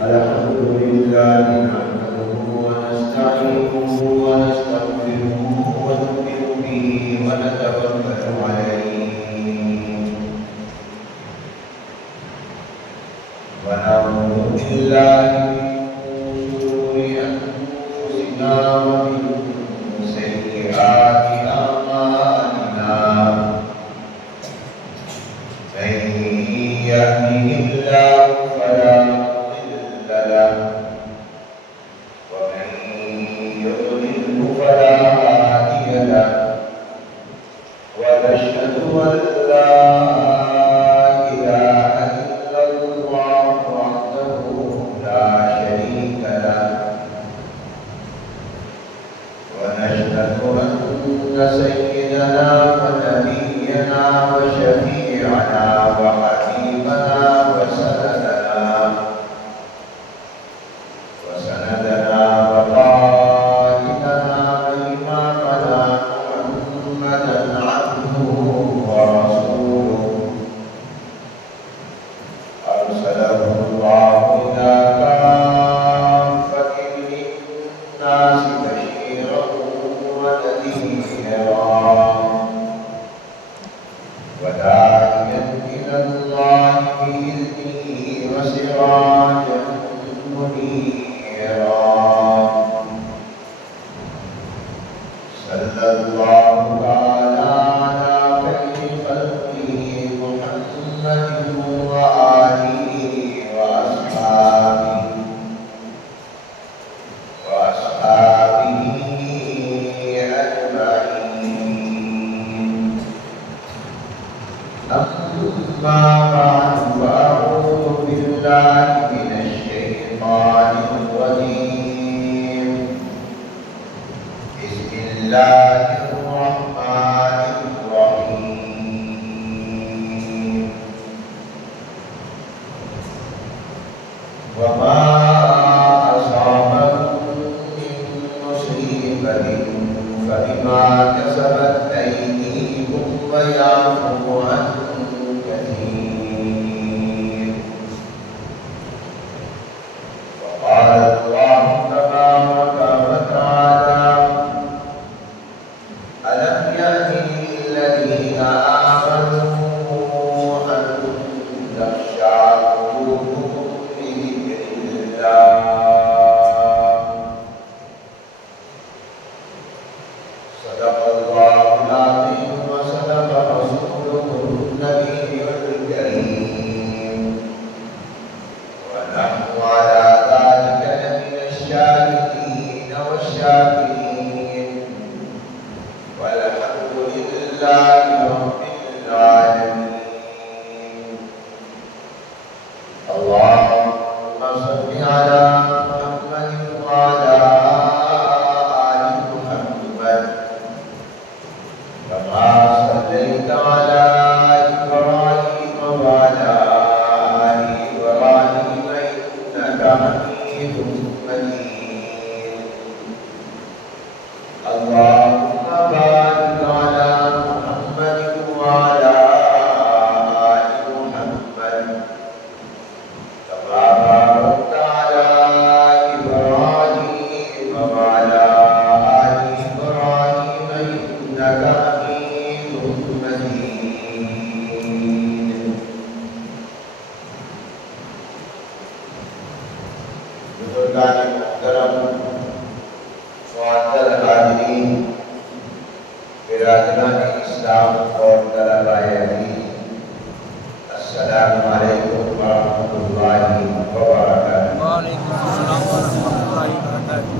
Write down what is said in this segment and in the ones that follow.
الحمد لله نحمده ونستعينه ونستغفره ونؤمن به ونتوكل عليه ونعوذ بالله من شرور أنفسنا ومن سيئات أعمالنا من يهده الله فلا مضل له ومن يضلل فلا هادي له ونشهد أن لا إله إلا الله وحده لا شريك له ونشهد أن سيدنا ونبينا وشفيعنا وحبيبنا وسندنا وقائدنا وإمامنا محمدا عبده ورسوله أرسله الله إلى كافة للناس بشيرا ونذيرا وداعيا إلى الله بإذنه وسراجا منيرا صلى الله تعالى على خير خلقه محمد وآله وأصحابه أجمعين. أما بعد فأعوذ بالله من الشيطان الرجيم. بسم الله الرحمن الرحيم. وما أصابكم من مصيبة فبما كسبت أيديكم ويعفو عن كثير. وقال الله تبارك وتعالى: ألم يأن للذين آمنوا أن تخشع قلوبهم لذكر الله. صدق الله العظيم وصدق رسوله النبي الكريم ونحن على ذلك لمن الشاهدين والشاكرين والحمد لله رب العالمين. اللهم صل على محمد وعلى آل محمد كما صليت على إبراهيم وعلى آل إبراهيم إنك حميد مجيد. اللهم بارك على محمد وعلى آل محمد كما باركت على إبراهيم وعلى آل إبراهيم إنك حميد مجيد. بزرگان محترم، معزز حاضرین، برادران اسلام اور طلباء عزیز، السلام علیکم ورحمۃ اللہ وبرکاتہ۔ وعلیکم السلام ورحمۃ اللہ وبرکاتہ۔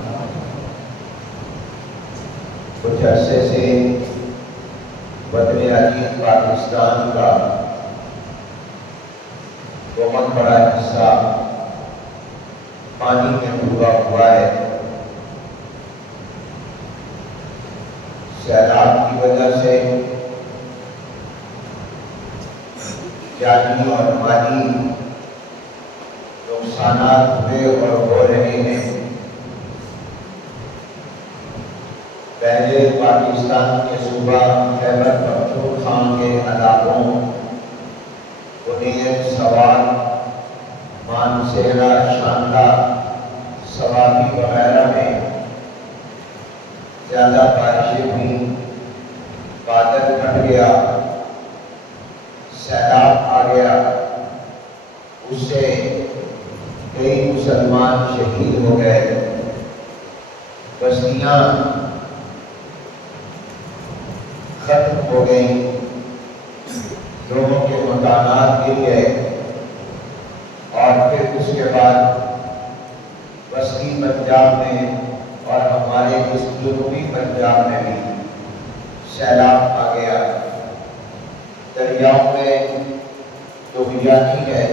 کچھ عرصے سے وطن عزیز پاکستان کا بہت بڑا حصہ پانی میں ڈوبا ہوا ہے۔ سیلاب کی وجہ سے جانی اور مالی نقصانات ہوئے اور ہو رہے ہیں۔ پہلے پاکستان کے صوبہ خیبر پختونخوا کے علاقوں انہیں سوال مانسہرہ، شانڈہ، سوابی وغیرہ میں زیادہ بارشیں ہوئیں، بادل پھٹ گیا، سیلاب آ گیا، اس سے کئی مسلمان شہید ہو گئے، بستیاں ختم ہو گئیں، لوگوں کے مکانات گر گئے، اور پھر اس کے بعد وسطی پنجاب میں اور ہمارے اس جنوبی پنجاب میں بھی سیلاب آ گیا۔ دریاؤں میں طغیانی ہے،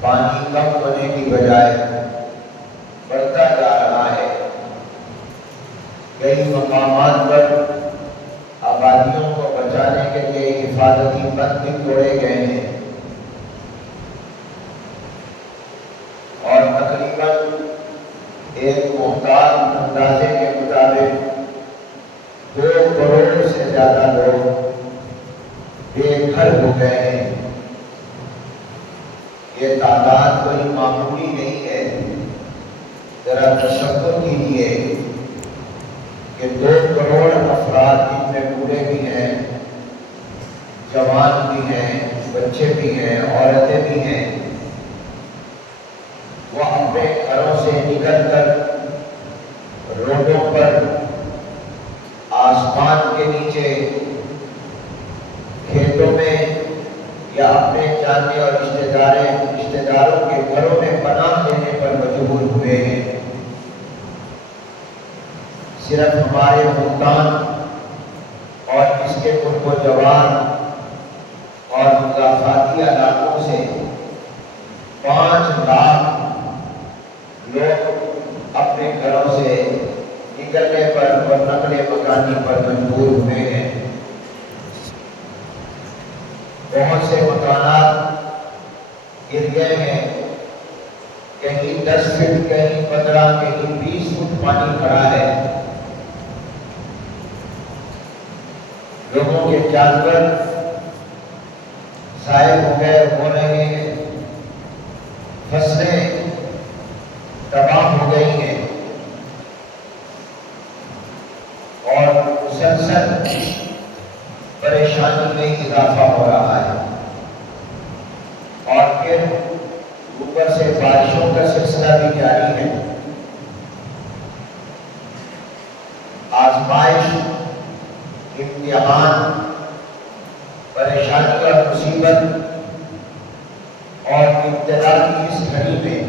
پانی کم ہونے کی بجائے بڑھتا جا رہا ہے۔ کئی مقامات پر آبادیوں کو بچانے کے لیے حفاظتی بند بھی توڑے گئے ہیں، اور تقریباً ایک محتاط اندازے کے مطابق 2 کروڑ سے زیادہ لوگ بے گھر ہو گئے ہیں۔ یہ تعداد کوئی معمولی نہیں ہے۔ ذرا تصور کیجیے کہ 2 کروڑ افراد جن میں بوڑھے بھی ہیں، جوان بھی ہیں، بچے بھی ہیں، عورتیں بھی ہیں، وہ اپنے گھروں سے نکل کر روڈوں پر، آسمان کے نیچے، کھیتوں میں یا اپنے جاننے اور رشتہ داروں کے گھروں میں پناہ لینے پر مجبور ہوئے ہیں۔ صرف ہمارے ملتان اور اس کے قرب و جوار اور مضافاتی علاقوں سے 5 لاکھ لوگ اپنے گھروں سے نکلنے پر اور نقل مکانی پر مجبور ہوئے ہیں۔ بہت سے مکانات گر گئے ہیں، کہیں 10 فٹ، کہیں 15، کہیں 20 فٹ پانی کھڑا ہے۔ لوگوں کے جانور ضائع ہو رہے ہیں، فصلیں تباہ ہو گئی ہیں، اور مسلسل پریشانی میں اضافہ ہو رہا ہے، اور پھر اوپر سے بارشوں کا سلسلہ بھی جاری ہے۔ آزمائش، امتحان، پریشانی اور مصیبت اور ابتلا کی اس گھڑی میں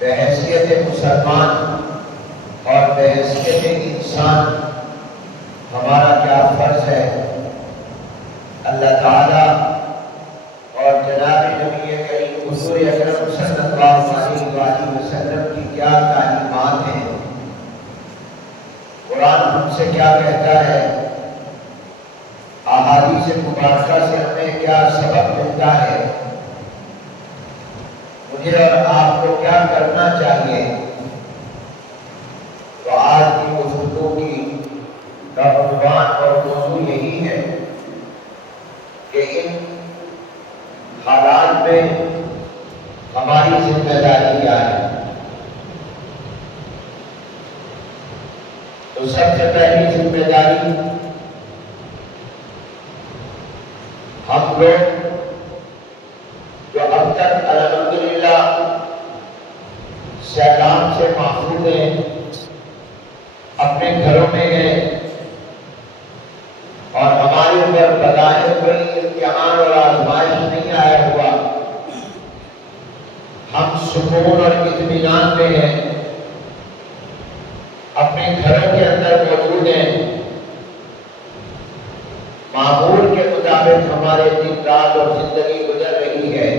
بحیثیت مسلمان اور بحیثیت انسان ہمارا کیا فرض ہے؟ اللہ تعالیٰ اور جناب نبی کریم حضور اکرم صلی اللہ علیہ وسلم کی کیا تعلیمات ہیں؟ قرآن ہم سے کیا کہتا ہے؟ احادیث مبارکہ سے ہمیں کیا سبق ملتا ہے؟ مجھے اور آپ کو کیا کرنا چاہیے؟ تو آج کی گفتگو کا عنوان اور موضوع یہی ہے کہ ان حالات میں ہماری ذمہ داری کیا ہے۔ تو سب سے پہلی ذمہ داری ہم لوگ جو اب تک الحمدللہ سیلاب سے محفوظ ہیں، اپنے گھروں میں ہیں، اور ہمارے اوپر بظاہر کوئی امتحان اور آزمائش نہیں آیا ہوا، ہم سکون اور اطمینان میں ہیں، اپنے گھروں کے اندر موجود ہیں، معمول کے مطابق ہمارے دن رات اور زندگی گزر رہی ہے۔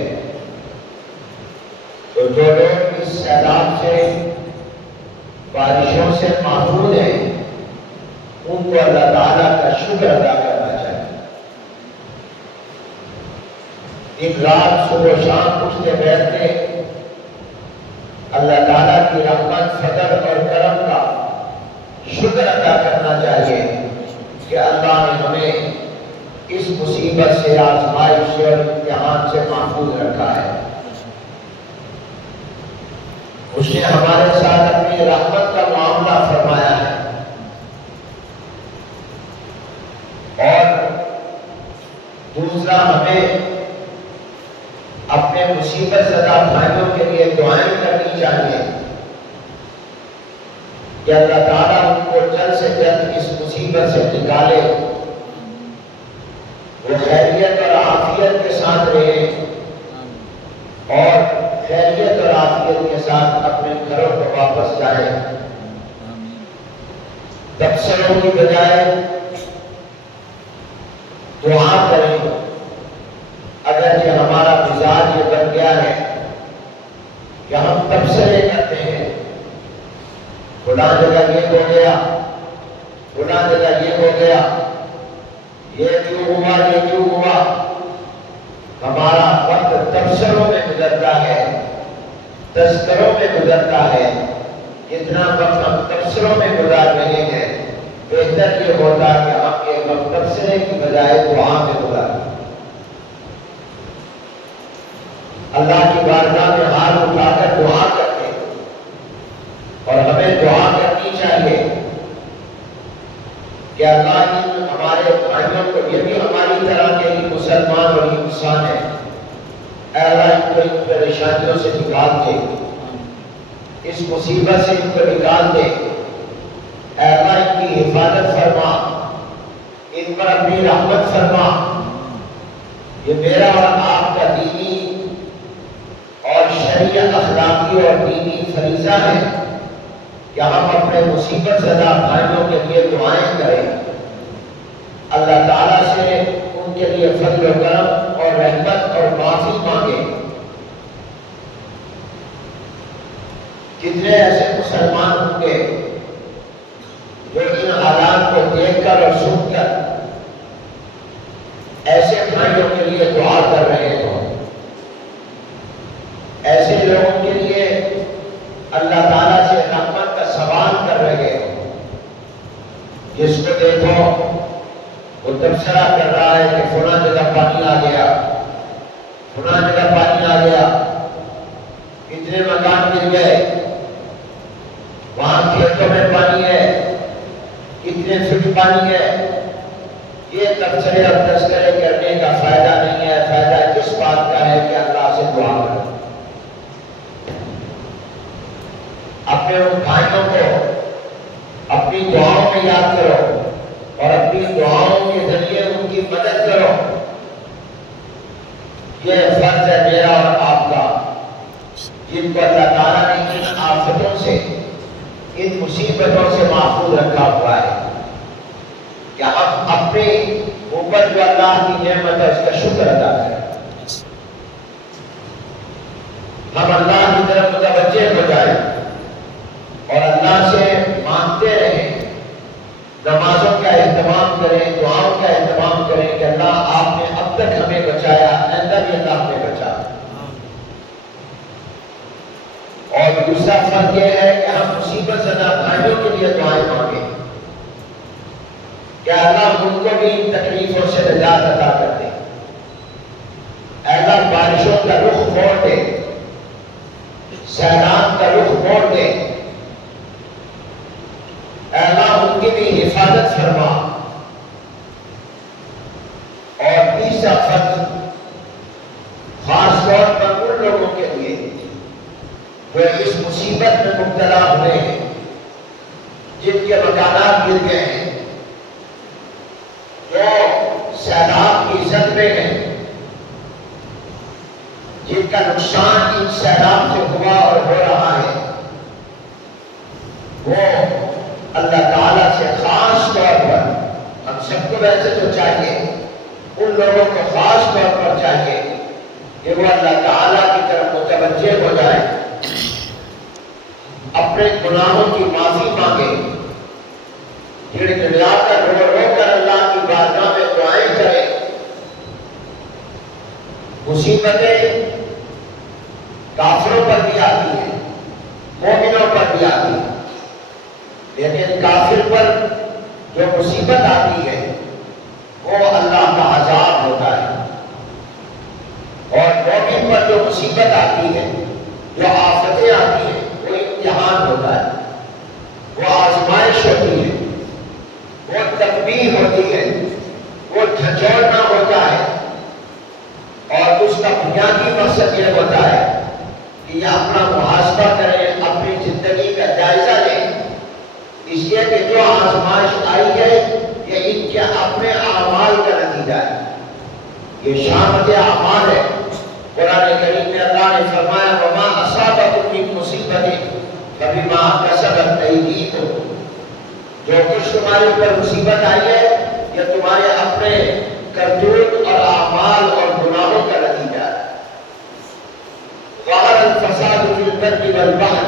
تو جو لوگ اس سیلاب سے، بارشوں سے محفوظ ہیں، ان کو اللہ تعالیٰ کا شکر ادا کرنا چاہیے۔ دن رات، صبح و شام اٹھتے بیٹھتے اللہ تعالیٰ کی رحمت، فضل اور کرم کا شکر ادا کرنا چاہیے کہ اللہ نے ہمیں اس مصیبت سے، آزمائش سے اور امتحان سے محفوظ رکھا ہے۔ اس نے ہمارے ساتھ اپنی رحمت کا معاملہ فرمایا ہے، اور دوسرا ہمیں اپنے مصیبت زدہ بھائیوں کے لیے دعائیں کرنی چاہیے کہ اللہ تعالیٰ ان کو جلد سے جلد اس مصیبت سے نکالے، وہ خیریت اور عافیت کے ساتھ رہے اور خیریت اور عافیت کے ساتھ اپنے گھروں کو واپس جائے، تبصروں کی بجائے دعا کریں۔ اگرچہ ہمارا مزاج یہ بن گیا ہے کہ ہم تبصرے کرتے ہیں، فلاں جگہ یہ ہو گیا، فلاں جگہ یہ ہو گیا، یہ کیوں ہوا، یہ کیوں ہوا۔ ہمارا وقت تبصروں میں گزرتا ہے، تذکروں میں گزرتا ہے۔ جتنا وقت ہم تبصروں میں گزار رہے ہیں، بہتر یہ ہوتا کہ ہم یہ وقت تبصرے کی بجائے دعا میں گزاریں۔ اللہ کی بارگاہ میں ہاتھ اٹھا کر دعا کرتے ہیں، اور ہمیں دعا کرنی چاہیے کہ اللہ ان ہمارے بھائیوں کو، یہ بھی ہماری طرح کے ہی مسلمان اور انسان ہیں، اے اللہ ان کو ان پریشانیوں سے نکال دے، اس مصیبت سے ان کو نکال دے، اے اللہ ان کی حفاظت فرما، ان پر اپنی رحمت فرما۔ یہ میرا اور آپ کا دینی اور شریعت اخلاقی اور دینی فریضہ ہے کہ ہم اپنے مصیبت زدہ بھائیوں کے لیے دعائیں کریں، اللہ تعالیٰ سے ان کے لیے فضل و کرم اور رحمت اور معافی مانگیں۔ کتنے ایسے مسلمان ہوں گے جو ان حالات کو دیکھ کر اور سن کر ایسے بھائیوں کے لیے دعا کر رہے ہوں، ایسے لوگوں کے لیے اللہ تعالیٰ سے رحمت کا سوال کر رہے ہوں۔ جس کو دیکھو وہ تبصرہ کر رہا ہے کہ فلاں جگہ پانی آ گیا، فلاں جگہ پانی آ گیا، کتنے مکان گر گئے، وہاں کھیتوں میں پانی ہے، کتنے فٹ پانی ہے۔ یہ تبصرے اور تذکرے کرنے کا فائدہ نہیں ہے، فائدہ اس بات کا ہے کہ اللہ سے دعا کرو، اپنے ان بھائیوں کو اپنی دعاؤں میں یاد کرو اور اپنی دعاؤں کے ذریعے ان کی مدد کرو۔ یہ فرض ہے میرا اور آپ کا، جن کو اللہ تعالیٰ نے ان آفتوں سے، ان مصیبتوں سے محفوظ رکھا ہوا ہے، کہ ہم اپنے اوپر جو اللہ کی نعمت ہے اس کا شکر ادا کریں، ہم اللہ کی طرف متوجہ ہو جائیں اور اللہ سے مانگتے رہیں، نمازوں کا اہتمام کریں، دعاؤں کا اہتمام کریں کہ اللہ آپ نے اب تک ہمیں بچایا، آئندہ بھی اللہ ہمیں بچا۔ اور دوسرا فرق یہ ہے کہ ہم مصیبت زدہ بھائیوں کے لیے دعائیں مانگیں کہ اللہ ان کو بھی ان تکلیفوں سے نجات عطا کر دے، اللہ بارشوں کا رخ موڑ دے، سیلاب کا رخ موڑ دے، اللہ ان کی بھی حفاظت فرما۔ اور تیسرا فرض خاص طور پر ان لوگوں کے لیے جو اس مصیبت میں مبتلا ہوئے ہیں، جن کے مکانات گر گئے ہیں، جو سیلاب کی زد میں ہیں، جن کا نقصان ان سیلاب سے ہوا اور ہو رہا ہے، وہ اللہ تعالیٰ سے خاص طور پر، ہم سب کو ویسے تو چاہیے، ان لوگوں کو خاص طور پر چاہیے کہ وہ اللہ تعالیٰ کی طرف متوجہ ہو جائے، اپنے گناہوں کی معافی مانگے، گڑ گڑا کر رو رو کر اللہ کی بارگاہ میں دعائیں کرے۔ مصیبتیں کافروں پر بھی آتی ہیں، مومنوں پر بھی آتی ہیں، لیکن کافر پر جو مصیبت آتی ہے وہ اللہ کا عذاب ہوتا ہے، اور مومن پر جو مصیبت آتی ہے، جو آفتیں آتی ہیں، وہ کہ یہ اپنا محاسبہ کریں، اپنی زندگی کا جائزہ لیں، اس لیے کہ جو آزمائش آئی ہے یہ ان کے اپنے اعمال کا نتیجہ ہے، یہ شامت اعمال ہے۔ قرآن کریم میں اللہ نے فرمایا وما اصابکم من مصیبت فبما کسبت ایدیکم، جو کچھ تمہارے اوپر مصیبت آئی ہے یہ تمہارے اپنے کرتوت اور اعمال اور گناہوں کا نتیجہ ہے۔ ظہر الفساد فی البر والبحر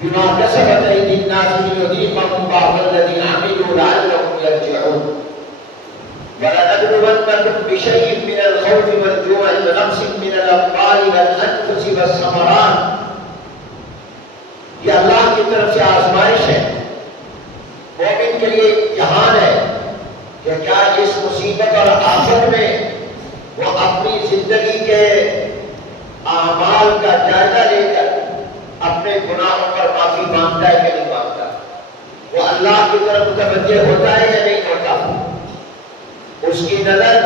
بما کسبت ایدی الناس لیذیقہم بعض الذی عملوا لعلہم یرجعون وَلَنَبْلُوَنَّكُمْ بِشَيْءٍ مِّنَ الْخَوْفِ وَالْجُوعِ وَنَقْصٍ مِّنَ الْأَمْوَالِ وَالْأَنفُسِ وَالثَّمَرَاتِ، یہ اللہ کی طرف سے آزمائش ہے، مومن کے لیے امتحان ہے کہ کیا اس مصیبت اور آفت میں وہ اپنی زندگی کے اعمال کا جائزہ لے کر اپنے گناہوں پر معافی مانگتا ہے کہ نہیں مانگتا، وہ اللہ کی طرف متوجہ ہوتا ہے یا نہیں ہوتا، اس کی نظر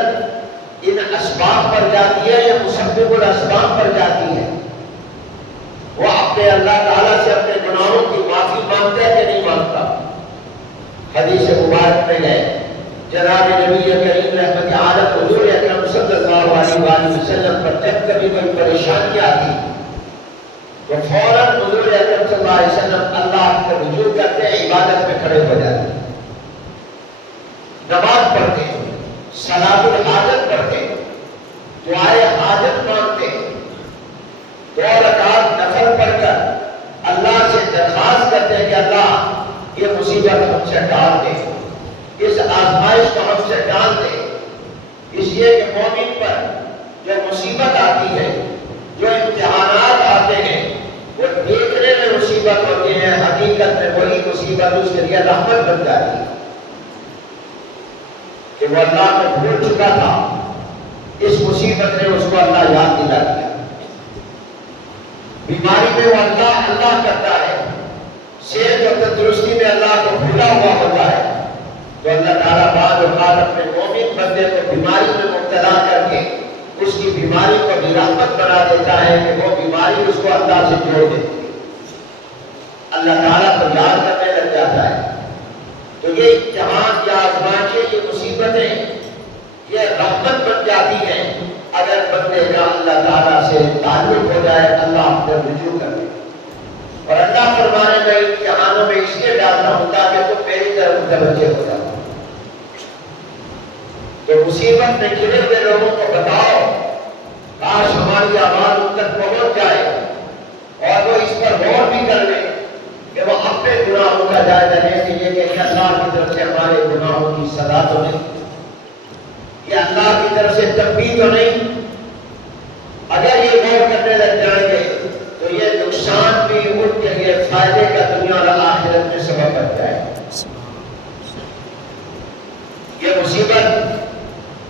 ان اسباب پر جاتی ہے یا مسبب الاسباب پر جاتی ہے، وہ اپنے اللہ تعالیٰ سے اپنے گناہوں کی معافی مانگتا ہے کہ نہیں مانگتا۔ حدیث مبارک میں ہے جناب نبی کریم رحمت عالم حضور اکرم صلی اللہ علیہ وآلہ وسلم پر جب کبھی کوئی پریشانی آتی تو فوراً حضور اکرم صلی اللہ علیہ وسلم اللہ پر رجوع کرتے ہیں، عبادت میں کھڑے ہو جاتے ہیں، نماز پڑھتے ہیں، صلاۃ الحاجت پڑھتے، دعائے حاجت مانگتے، 2 رکعت نفل پڑھ کر اللہ سے درخواست کرتے ہیں کہ اللہ یہ مصیبت ہم سے ٹال دے، اس آزمائش کو ہم سے ٹال دے۔ اس لیے کہ مومن پر جو مصیبت آتی ہے، جو امتحانات آتے ہیں، وہ دیکھنے میں مصیبت ہوتے ہیں، حقیقت میں وہی مصیبت اس کے لیے رحمت بن جاتی ہے کہ وہ اللہ کو بھول چکا تھا، اس مصیبت نے اس کو اللہ یاد دلا دیا۔ بیماری میں وہ اللہ اللہ کرتا ہے، صحت اور تندرستی میں اللہ کو بھولا ہوا ہوتا ہے، تو اللہ تعالیٰ بعض اوقات اپنے مومن بندے کو بیماری میں مبتلا کر کے اس کی بیماری کو بھی رحمت بنا دیتا ہے کہ وہ بیماری اس کو اللہ سے جوڑ دیتی ہے، اللہ تعالیٰ کو یاد کرنے لگ جاتا ہے۔ تو یہ امتحان، یہ آزمائشیں، یہ مصیبتیں، یہ رحمت بن جاتی ہیں اگر بندے کا اللہ تعالیٰ سے تعلق ہو جائے، اللہ پر رجوع کر دے۔ اور اللہ فرمانے میں امتحانوں میں اس لیے ڈالتا ہوں تاکہ تم میری طرف متوجہ ہو جاؤ۔ تو مصیبت میں گھرے ہوئے لوگوں کو بتاؤ، کاش ہماری آواز ان تک پہنچ جائے اور وہ اس پر غور بھی کر لیں کہ وہ اپنے گناہوں کا جائزہ لیں کہ یہ اللہ کی طرف سے ہمارے گناہوں کی سزا تو نہیں، یہ اللہ کی طرف سے تنبیہ تو نہیں۔ اگر یہ غور کرنے لگ جائیں گے تو یہ نقصان بھی ان کے لیے فائدے کا دنیا اور آخرت میں سبب بن جائے، یہ مصیبت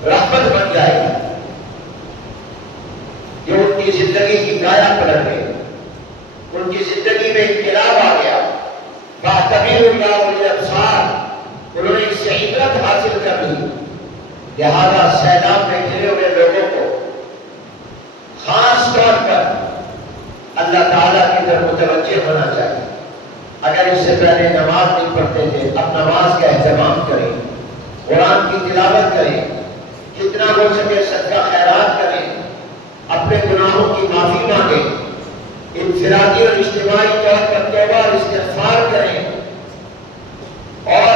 رحمت بن جائے گی، یہ ان کی زندگی کی کایا پلٹ گئی، ان کی زندگی میں انقلاب آ گیا۔ فَاعْتَبِرُوا يَا أُولِي الْأَبْصَارِ، انہوں نے اس سے عبرت حاصل کر لی، لہذا سیلاب میں گھرے ہوئے لوگوں کو خاص طور پر اللہ تعالیٰ کی طرف متوجہ ہونا چاہیے۔ اگر اس سے پہلے نماز نہیں پڑھتے تھے، اب نماز کا اہتمام کریں، قرآن کی تلاوت کریں، جتنا ہو سکے صدقہ خیرات کریں، اپنے گناہوں کی معافی مانگیں، انفرادی اور اجتماعی طور پر توبہ اور استغفار کریں، اور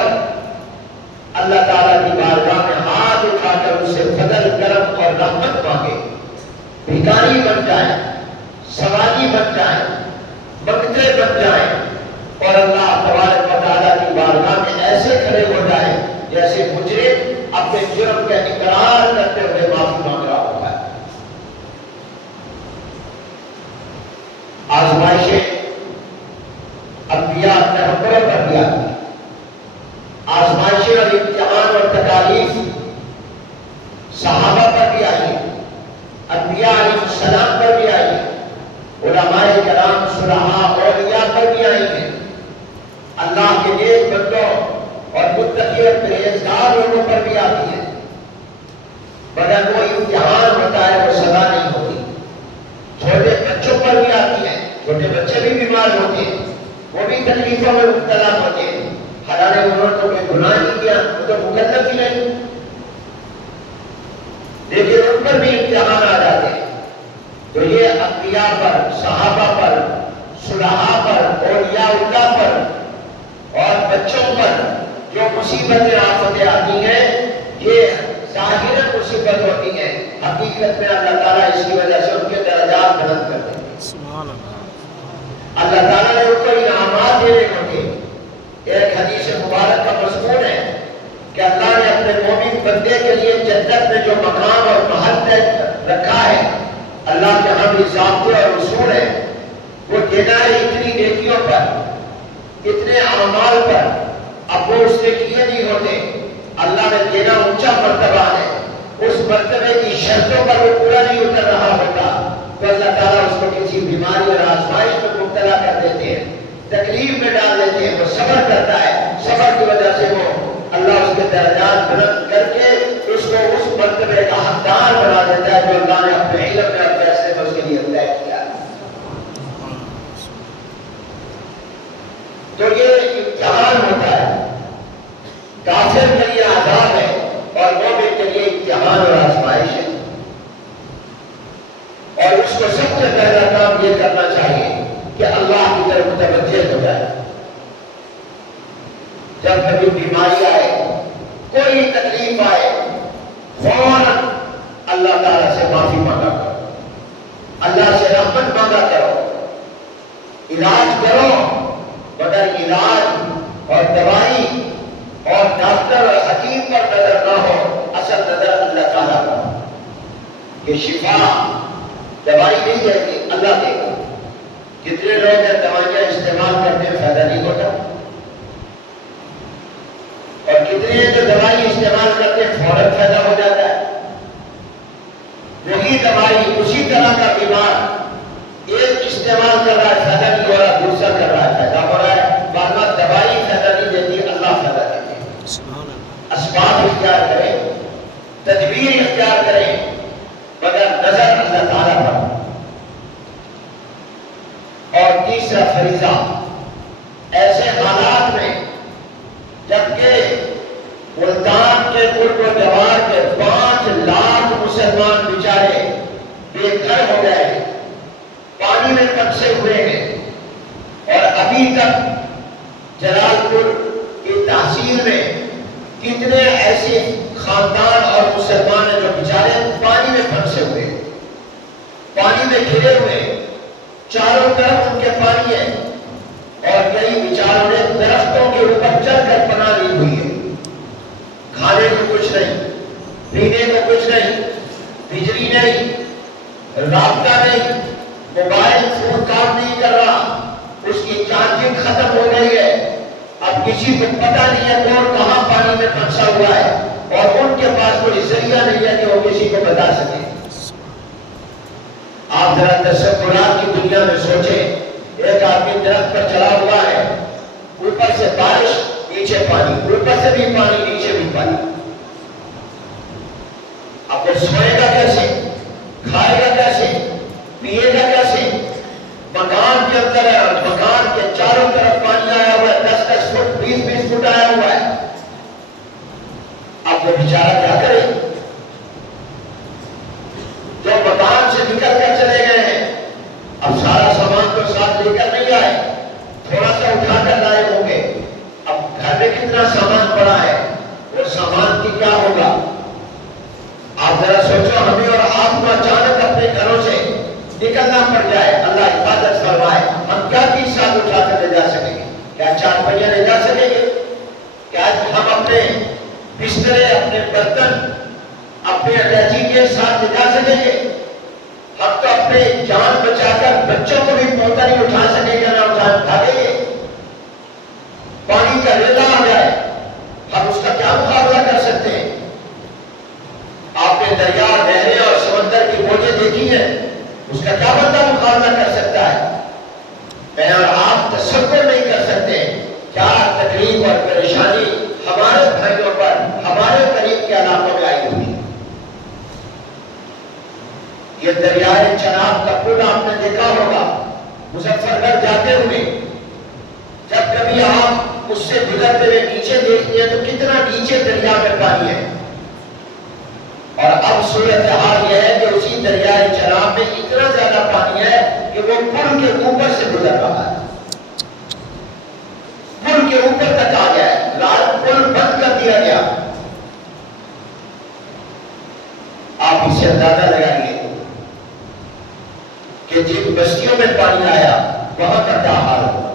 اللہ تعالیٰ کی بارگاہ میں ہاتھ اٹھا کر اس سے فضل، کرم اور رحمت مانگیں، بھکاری بن جائیں، سوالی بن جائیں، منگتے بن جائیں، اور اللہ تبارک و تعالیٰ کی بارگاہ میں ایسے کھڑے ہو جائیں جیسے مجرم اپنے جرم کا اقرار کرتے ہوئے معافی مانگ رہا ہوتا ہے۔ آزمائشیں انبیاء پیغمبروں پر بھی آتی ہیں، آزمائشیں اور امتحان اور تکالیف صحابہ پر بھی آئی ہیں، انبیاء علیہ السلام پر بھی آئی ہیں، علماء کرام، صلحاء، اولیاء پر بھی آئی ہیں، اللہ کے نیک بندوں اور متقی اور پرہیزگار لوگوں پر بھی آتی ہیں، مگر وہ امتحان ہوتا ہے، وہ سزا نہیں ہوتی۔ چھوٹے بچوں پر بھی آتی ہے، چھوٹے بچے بھی بیمار ہوتے ہیں، وہ بھی تکلیفوں میں مبتلا ہوتے ہیں، حالانکہ انہوں نے تو کوئی گناہ نہیں کیا، وہ تو مکلف ہی نہیں، لیکن ان پر بھی امتحان آ جاتے ہیں۔ تو یہ انبیاء پر، صحابہ پر، صلحاء پر، اولیاء اللہ پر اور بچوں پر جو مصیبتیں آفتیں آتی ہیں، یہ ظاہراً مصیبت ہوتی ہیں، حقیقت میں اللہ تعالیٰ اس کی وجہ سے ان کے درجات بلند کرتے ہیں۔ سبحان اللہ۔ اللہ تعالیٰ نے ان کو انعامات دینے ہوتے۔ ایک حدیث مبارک کا مضمون ہے کہ اللہ نے اپنے مومن بندے کے لیے جنت میں جو مقام اور محل رکھا ہے، اللہ کے ہاں بھی ضابطے اور اصول ہیں، وہ دینا ہے اتنی نیکیوں پر، اتنے اعمال پر۔ اب وہ اس نے کیے نہیں ہوتے، اللہ نے دینا اونچا مرتبہ ہے، اس مرتبے کی شرطوں پر وہ پورا نہیں اتر رہا ہوتا تو اللہ تعالیٰ اس کو کسی بیماری اور آزمائش میں مبتلا کر دیتے ہیں، تکلیف میں ڈال دیتے ہیں، وہ صبر کرتا ہے، صبر کی وجہ سے وہ اللہ اس کے درجات بلند کر کے اس کو اس مرتبے کا حقدار بنا دیتا ہے جو اللہ نے اپنے علم میں اور فیصلے میں اس کے لیے طے کیا۔ تو یہ امتحان ہوتا ہے، کافر کے لیے عذاب ہے اور مومن کے لیے امتحان اور آزمائش ہے، اور اس کو سب سے پہلا کام یہ کرنا چاہیے کہ اللہ کی طرف متوجہ ہو جائے۔ جب کبھی بیماری آئے، کوئی تکلیف آئے، فوراً اللہ تعالیٰ سے معافی مانگا کرو، اللہ سے رحمت مانگا کرو، علاج کرو، مگر علاج اور دوائی اور ڈاکٹر اور حکیم پر نظر نہ ہو، اصل نظر اللہ تعالیٰ پر کہ شفا دوائی نہیں دے گی، اللہ دے گا۔ کتنے لوگ ہیں دوائیاں استعمال کرتے ہیں، فائدہ نہیں ہوتا، اور کتنے ہیں جو دوائی استعمال کرتے ہیں فوراً فائدہ ہو جاتا ہے۔ وہی دوائی اسی طرح کا بیمار ایک استعمال کر رہا ہے، فائدہ نہیں ہو رہا، دوسرا کر رہا ہے، فائدہ ہو رہا ہے۔ ورنہ دوائی فائدہ نہیں دیتی، اللہ فائدہ دیتی ہے۔ اسباب اختیار کریں، تدبیر اختیار کریں، مگر نظر اللہ تعالیٰ پر۔ اور تیسرا فریضہ، ایسے حالات میں جبکہ ملتان کے قرب و جوار کے 5 لاکھ مسلمان بیچارے بے گھر ہو گئے، پانی میں پھنسے ہوئے ہیں، اور ابھی تک جلال پور کی تحصیل میں کتنے ایسے خاندان اور مسلمان ہیں جو بیچارے پانی میں پھنسے ہوئے، پانی میں گھرے ہوئے، چاروں طرف ان کے پانی ہے، اور کئی بیچاروں نے درختوں کے اوپر چڑھ کر پناہ لی ہوئی ہے۔ کھانے کو کچھ نہیں، پینے کو کچھ نہیں، بجلی نہیں، رابطہ نہیں، موبائل فون کام نہیں کر رہا، اس کی چارجنگ ختم ہو گئی ہے، اب کسی کو پتہ نہیں ہے کون کہاں پانی میں پھنسا ہوا ہے، اور ان کے پاس کوئی ذریعہ نہیں ہے کہ وہ کسی کو بتا سکے۔ آپ ذرا تصورات کی دنیا میں سوچیں، ایک آدمی درخت پر چڑھا ہوا ہے، اوپر سے بارش، نیچے پانی، اوپر سے بھی پانی، نیچے بھی پانی، اب وہ سوئے گا کیسے، کھائے گا کیسے، پیے گا کیسے؟ مکان کے اندر ہے اور مکان کے چاروں طرف پانی آیا ہوا ہے، 10-10 فٹ، 20-20 فٹ آیا ہوا ہے، اب وہ بیچارہ کیا کرے؟ جو مکان سے نکل کر چلے گئے ہیں، اب سارا سامان تو ساتھ لے کر نہیں آئے، تھوڑا سا اٹھا کر لائے ہوں گے، اب گھر میں کتنا سامان پڑا ہے، وہ سامان کی کیا ہوگا؟ آپ ذرا سوچو، ہمیں اور آپ کو اچانک اپنے گھروں سے نکلنا پڑ جائے، اللہ حفاظت فرمائے، ہم کیا 30 سال اٹھا کر لے جا سکیں گے؟ کیا 4 پہیہ لے جا سکیں گے؟ کیا ہم اپنے بسترے، اپنے برتن مظفر گڑھ جاتے ہوئے جب کبھی آپ اس سے گزرتے ہوئے نیچے دیکھتے ہیں تو کتنا نیچے دریا میں پانی ہے، اور اب صورتحال یہ ہے کہ اسی دریائے چناب میں اتنا زیادہ پانی ہے کہ وہ پل کے اوپر سے گزر رہا ہے، پل کے اوپر تک آ گیا ہے، لال پل بند کر دیا گیا۔ آپ اس سے اندازہ لگائیے کہ جن بستیوں میں پانی آیا وہاں کا کیا حال ہوگا،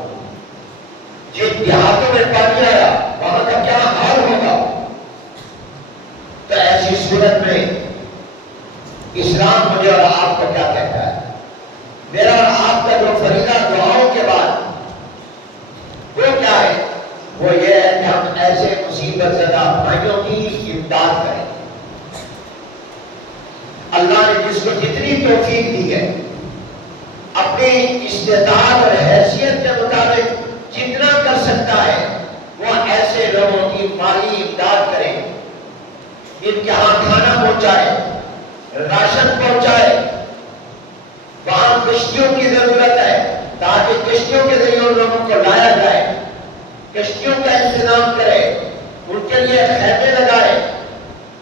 جن دیہاتوں میں پانی آیا وہاں کا کیا حال ہوگا۔ تو ایسی صورت میں اسلام مجھے اور آپ کو کیا کہتا ہے؟ میرا اور آپ کا جو فریضہ دعاؤں کے بعد وہ کیا ہے؟ وہ یہ ہے کہ ہم ایسے مصیبت زدہ بھائیوں کی امداد کریں۔ اللہ نے جس کو جتنی توفیق دی ہے اپنی استطاعت اور حیثیت کے مطابق جتنا کر سکتا ہے وہ ایسے لوگوں کی مالی امداد کرے، ان کے ہاں کھانا پہنچائے، راشن پہنچائے۔ وہاں کشتیوں کی ضرورت ہے تاکہ کشتیوں کے ذریعے ان لوگوں کو لایا جائے، کشتیوں کا انتظام کرے، ان کے لیے خیمے لگائے،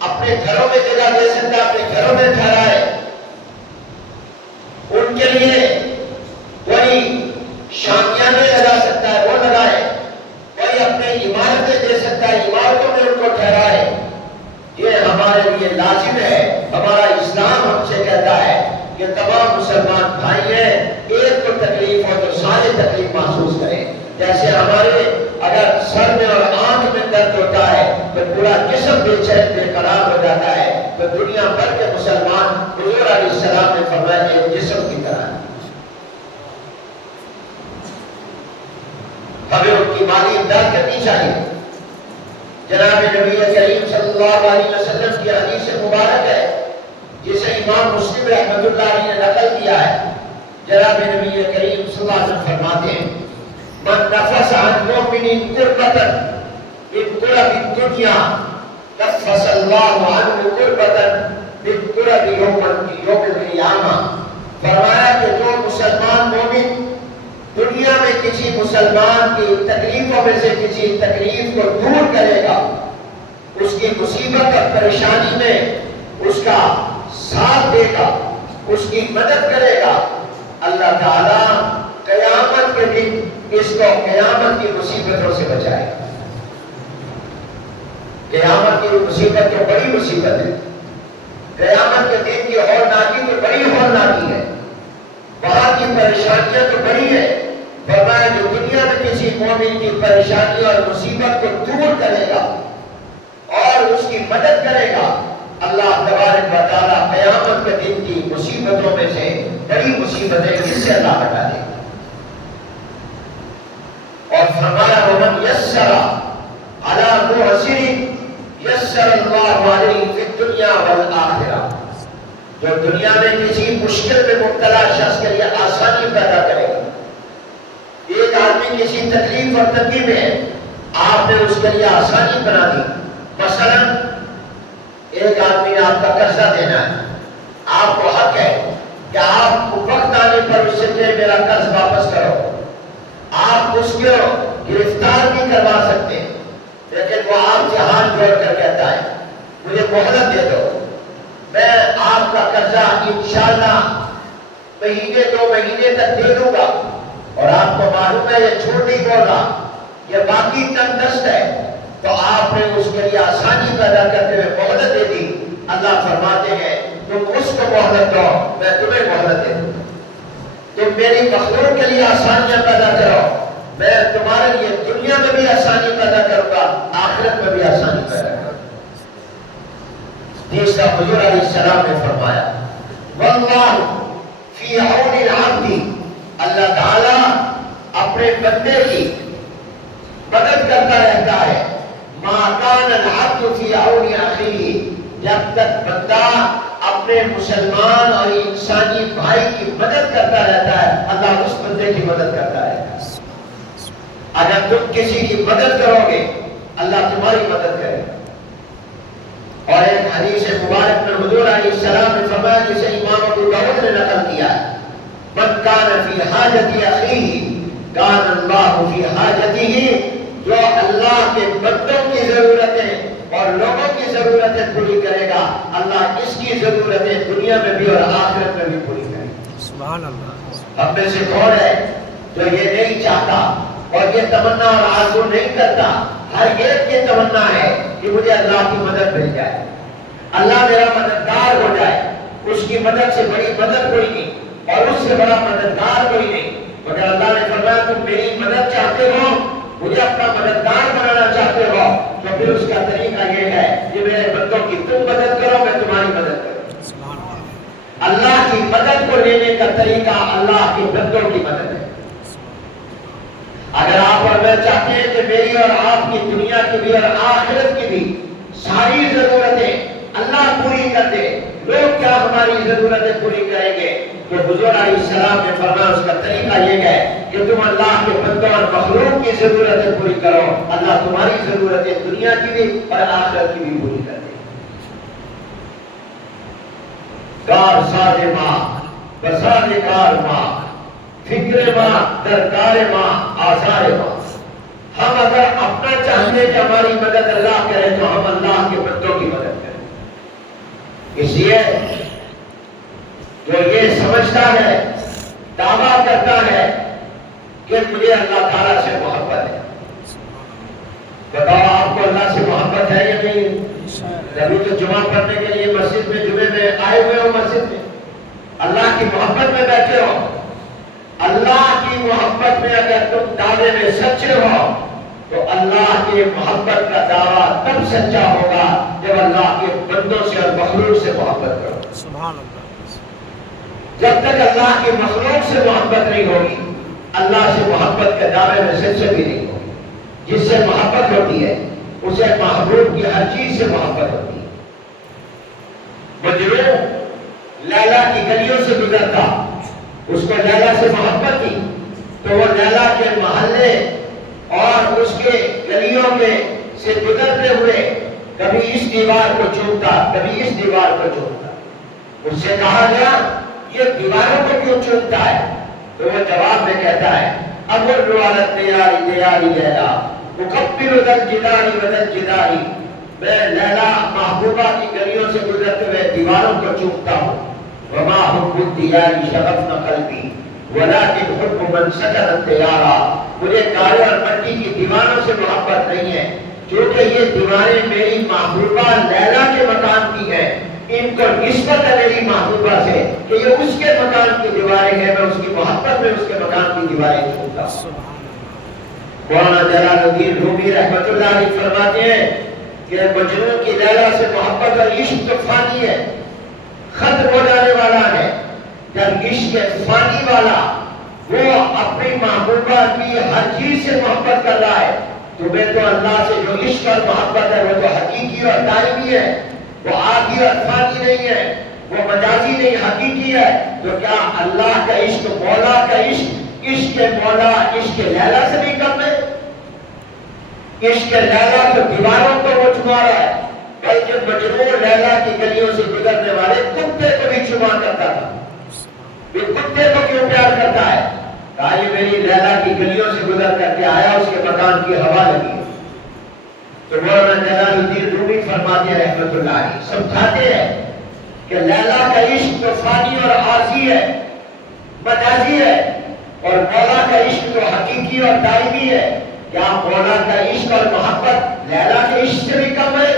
اپنے گھروں میں جگہ دے سکتا ہے اپنے گھروں میں ٹھہرائے، ان کے لیے کوئی شامیانے لگا سکتا ہے وہ لگائے، کوئی اپنے عمارتیں دے سکتا ہے عمارتوں میں ان کو ٹھہرائے۔ یہ ہمارے لیے لازم ہے۔ ہمارا اسلام ہم سے کہتا ہے کہ تمام مسلمان بھائی ہیں، ایک کو تکلیف ہو تو سارے تکلیف محسوس کریں۔ جیسے ہمارے اگر سر میں اور آنکھ میں درد ہوتا ہے تو پورا جسم بے چین بے قرار ہو جاتا ہے، تو دنیا بھر کے مسلمان حضور علیہ السلام نے فرمایا ایک جسم کی طرح ہے۔ ہمیں ان کی مالی امداد کرنی چاہیے۔ جناب نبی کریم صلی اللہ علیہ وسلم کی حدیث مبارک ہے جسے امام مسلم رحمۃ اللہ علیہ نے نقل کیا ہے۔ جناب نبی کریم صلی اللہ علیہ وسلم فرماتے ہیں من نفس عن مؤمن کربة من کرب الدنیا نفس اللہ عنہ کربة من کرب یوم القیامہ۔ فرمایا کہ جو مسلمان مومن دنیا میں کسی مسلمان کی تکلیفوں میں سے کسی تکلیف کو دور کرے گا، اس کی مصیبت اور پریشانی میں اس کا ساتھ دے گا، اس کی مدد کرے گا، اللہ تعالیٰ قیامت کے دن اس کو قیامت کی مصیبتوں سے بچائے گا۔ قیامت کی مصیبت تو بڑی مصیبت ہے، قیامت کے دن کی ہولناکی تو بڑی ہولناکی ہے، وہاں کی پریشانیاں تو بڑی ہے۔ فرمایا جو دنیا میں کسی مومن کی پریشانی اور مصیبت کو دور کرے گا اور اس کی مدد کرے گا، اللہ تبارک و تعالیٰ قیامت کے دن کی مصیبتوں میں سے بڑی مصیبتیں اس سے اللہ ہٹا دے گا۔ اور فرمایا ومن یسر علی معسر یسر اللہ علیہ فی الدنیا والآخرہ۔ جو دنیا میں کسی مشکل میں مبتلا شخص کے لیے آسانی پیدا کرے گا، ایک آدمی کسی تکلیف اور تنگی میں ہے، آپ نے اس کے لیے آسانی بنا دی۔ مثلا ایک آدمی نے آپ کا قرضہ دینا ہے، آپ کو حق ہے کہ آپ وقت آنے پر اس سے کہ میرا قرض واپس کرو، آپ اس کو گرفتار بھی کروا سکتے ہیں، لیکن وہ آپ سے ہاتھ جوڑ کر کہتا ہے مجھے مہلت دے دو، میں آپ کا قرضہ انشاءاللہ مہینے دو مہینے تک دے دوں گا، اور آپ کو معلوم ہے یہ چھوڑ نہیں بول رہا، یہ باقی تنگ دست ہے، تو آپ نے اس کے لیے آسانی پیدا کرتے ہوئے مہلت دے دی۔ اللہ فرماتے ہیں تم اس کو مہلت دو، میں تمہیں مہلت دے دوں، تم میری مخلوق کے لیے آسانیاں پیدا کرو، میں تمہارے لیے دنیا میں بھی آسانی پیدا کروں گا، آخرت میں بھی آسانی پیدا کروں گا۔ تیسرا حضور علیہ السلام نے فرمایا واللہ فی عون العبد، اللہ تعالیٰ اپنے بندے کی مدد کرتا رہتا ہے، ما کان العبد فی عون اخیہ، جب تک بندہ اپنے مسلمان اور انسانی بھائی کی مدد کرتا رہتا ہے اللہ اس بندے کی مدد کرتا رہتا ہے۔ اگر تم کسی کی مدد کرو گے اللہ تمہاری مدد کرے گا۔ اور ایک حدیث مبارک میں حضور علیہ السلام نے فرمایا جسے امام ابو داؤد نے نقل کیا ہے من کان فی حاجت اخیہ کان اللہ فی حاجتہ، جو اللہ کے بندوں کی ضرورتیں اور لوگوں کی ضرورتیں پوری کرے گا، اللہ اس کی ضرورتیں دنیا میں بھی اور آخرت میں بھی پوری کرے گا۔ سبحان اللہ۔ ہم میں سے کون ہے جو یہ نہیں چاہتا اور یہ تمنا اور آرزو نہیں کرتا؟ ہر ایک یہ تمنا ہے کہ مجھے اللہ کی مدد مل جائے، اللہ میرا مددگار ہو جائے۔ اس کی مدد سے بڑی مدد کوئی نہیں اور اس سے بڑا مددگار کوئی نہیں، مگر اللہ نے فرمایا تم میری مدد چاہتے ہو، مجھے اپنا مددگار بنانا چاہتے ہو، تو پھر اس کا طریقہ یہ ہے کہ میرے بندوں کی تم مدد کرو، میں تمہاری مدد کروں۔ اللہ کی مدد کو لینے کا طریقہ اللہ کے بندوں کی مدد ہے۔ اگر آپ اور میں چاہتے ہیں کہ میری اور آپ کی دنیا کی بھی اور آخرت کی بھی ساری ضرورتیں اللہ پوری کر دے، لوگ کیا ہماری ضرورتیں پوری کریں گے؟ تو حضور علیہ السلام نے فرمایا اس کا طریقہ یہ ہے کہ تم اللہ کے بندوں اور مخلوق کی ضرورتیں پوری کرو، اللہ تمہاری ضرورتیں دنیا کی بھی اور آخرت کی بھی پوری کر دے۔ کار ساز ماں بساز کار ماں، فکر ماں درکار ماں آثار ماں۔ ہم اگر اپنا چاہتے ہیں کہ ہماری مدد اللہ کرے تو ہم اللہ کے بندوں کی مدد کریں۔ اس لیے جو یہ سمجھتا ہے، دعویٰ کرتا ہے کہ مجھے اللہ تعالیٰ سے محبت ہے، بتاؤ آپ کو اللہ سے محبت ہے یا نہیں؟ ابھی تو جمعہ پڑھنے کے لیے مسجد میں جمعے میں آئے ہوئے ہو، مسجد میں اللہ کی محبت میں بیٹھے ہو۔ اللہ کی محبت میں اگر تم دعوے میں سچے ہو تو اللہ کی محبت کا دعویٰ تب سچا ہوگا جب اللہ کے بندوں سے اور مخلوق سے محبت کرو۔ سبحان اللہ۔ جب تک اللہ کی مخلوق سے محبت نہیں ہوگی، اللہ سے محبت کے دعوے میں سچے بھی نہیں ہوگی۔ جس سے محبت ہوتی ہے اسے محبوب کی ہر چیز سے محبت ہوتی ہے۔ مجنون لیلا کی گلیوں سے گزرتا، اس کو لیلا سے محبت تھی تو وہ لیلا کے محلے اور اس کے گلیوں میں سے گزرتے ہوئے کبھی اس دیوار کو چومتا، کبھی اس دیوار کو چومتا۔ اس سے کہا گیا یہ دیواروں کو کیوں چومتا ہے؟ تو وہ جواب میں کہتا ہے امر روالت دیاری دیاری لیلا مکبر دل جداری ودل جداری، میں لیلا محبوبہ کی گلیوں سے گزرتے ہوئے دیواروں کو چومتا ہوں۔ وما حب الدیار شغفن قلبی ولکن حب من سکن الدیارا، مجھے کالے اور مٹی کی دیواروں سے محبت نہیں ہے، کیونکہ یہ دیواریں میری محبوبہ لیلا کے مکان کی ہیں، ان کو نسبت ہے میری محبوبہ سے کہ یہ اس کے مکان کی دیواریں ہیں، میں اس کی محبت میں اس کے مکان کی دیواریں چومتا ہوں۔ مولانا جلال الدین رومی رحمۃ اللہ علیہ فرماتے ہیں کہ مجنون کی لیلا سے محبت اور عشق تو فانی ہے، ختم ہو جانے والا ہے۔ جب عشق فانی والا وہ اپنی محبوبہ کی ہر چیز سے محبت کر رہا ہے، تمہیں تو اللہ سے جو عشق اور محبت ہے وہ تو حقیقی اور دائمی ہے، وہ عارضی اور فانی نہیں ہے، وہ مجازی نہیں حقیقی ہے۔ تو کیا اللہ کا عشق، مولا کا عشق، عشق مولا عشق لیلا سے بھی کم ہے؟ عشق لیلا تو دیواروں کو وہ چما رہا ہے، بلکہ مجنون لیلا کی گلیوں سے گزرنے والے کتے کو بھی چما کرتا تھا۔ یہ کتے کو کیوں پیار کرتا ہے؟ کہا یہ میری لیلا کی گلیوں سے گزر کر کے آیا، اس کے مکان کی ہوا لگی ہے۔ تو مولانا جلال الدین رومی فرماتے ہیں رحمۃ اللہ علیہ، سمجھاتے ہیں کہ لیلا کا عشق تو فانی اور عارضی ہے، مجازی ہے، اور مولا کا عشق تو حقیقی اور دائمی ہے۔ کیا مولا کا عشق اور محبت لیلا کے عشق سے بھی کم ہے؟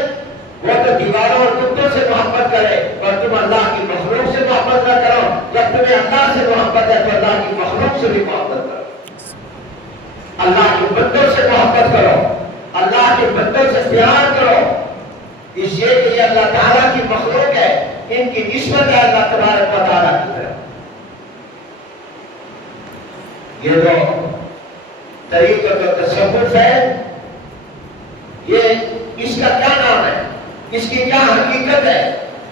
وہ تو دیواروں اور کتوں سے محبت کرے اور تم اللہ کی مخلوق سے محبت نہ کرو۔ جب تمہیں اللہ سے محبت ہے تو اللہ کی مخلوق سے بھی محبت کرو، اللہ کے بندوں سے محبت کرو، اللہ کے بندوں سے پیار کرو، اس لیے کہ یہ اللہ تعالیٰ کی مخلوق ہے، ان کی نسبت ہے اللہ تبارک و تعالیٰ کی طرف۔ یہ جو طریقہ کا تصوف ہے، یہ اس کا کیا نام ہے، اس کی کیا حقیقت ہے،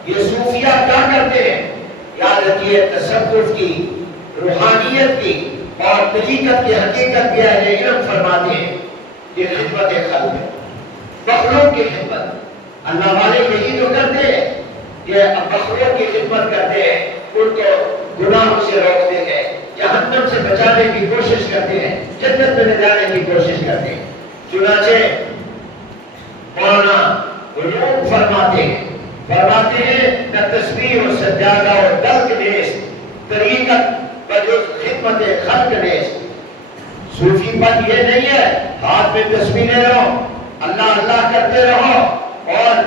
یہ صوفیہ کیا کرتے ہیں؟ یاد رکھیے تصوف کی، روحانیت کی اور طریقت کی حقیقت بھی اہل علم فرماتے ہیں یہ خدمت خلق ہے، مخلوق کی خدمت۔ اللہ والے یہی جو کرتے ہیں کہ مخلوق کی خدمت کرتے ہیں، ان کو گناہوں سے روکتے ہیں، جہنم سے بچانے کی کوشش کرتے ہیں، جنت میں لے جانے کی کوشش کرتے ہیں۔ چنانچہ مولانا علوم فرماتے ہیں نہ تسبیح و سجادہ و دلک نیس طریقت بجز خدمت خلق نیس۔ صوفی پن یہ نہیں ہے ہاتھ میں تسبیح لے رہو، اللہ اللہ کرتے رہو اور